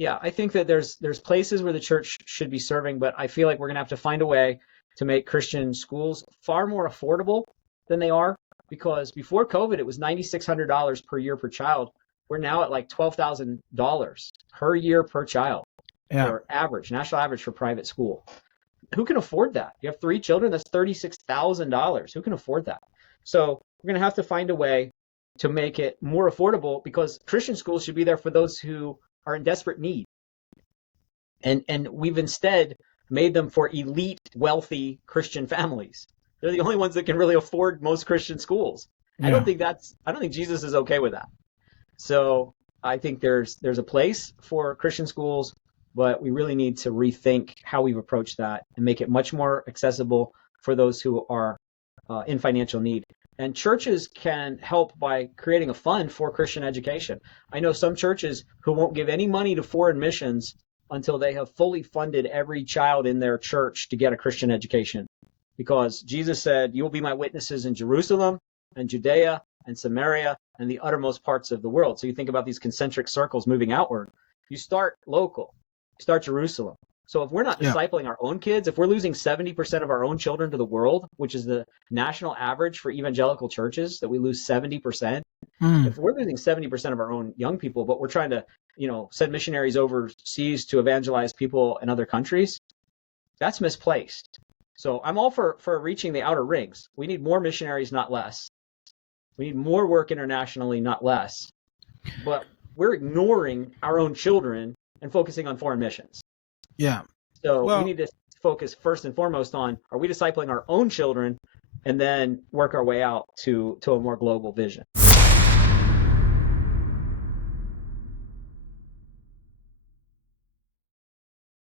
Yeah, I think that there's places where the church should be serving, but I feel like we're gonna have to find a way to make Christian schools far more affordable than they are. Because before COVID, it was $9,600 per year per child. We're now at like $12,000 per year per child Yeah. for average, national average for private school. Who can afford that? You have 3 children, that's $36,000. Who can afford that? So we're going to have to find a way to make it more affordable because Christian schools should be there for those who are in desperate need. And we've instead made them for elite, wealthy Christian families. They're the only ones that can really afford most Christian schools. I Yeah. don't think Jesus is okay with that. So I think there's a place for Christian schools, but we really need to rethink how we've approached that and make it much more accessible for those who are in financial need. And churches can help by creating a fund for Christian education. I know some churches who won't give any money to foreign missions until they have fully funded every child in their church to get a Christian education. Because Jesus said, "You will be my witnesses in Jerusalem and Judea and Samaria and the uttermost parts of the world." So you think about these concentric circles moving outward. You start local, you start Jerusalem. So if we're not Yeah. discipling our own kids, if we're losing 70% of our own children to the world, which is the national average for evangelical churches, that we lose 70%, Mm. if we're losing 70% of our own young people, but we're trying to, send missionaries overseas to evangelize people in other countries, that's misplaced. So I'm all for reaching the outer rings. We need more missionaries, not less. We need more work internationally, not less. But we're ignoring our own children and focusing on foreign missions. Yeah. So we Well, need to focus first and foremost on, are we discipling our own children, and then work our way out to a more global vision.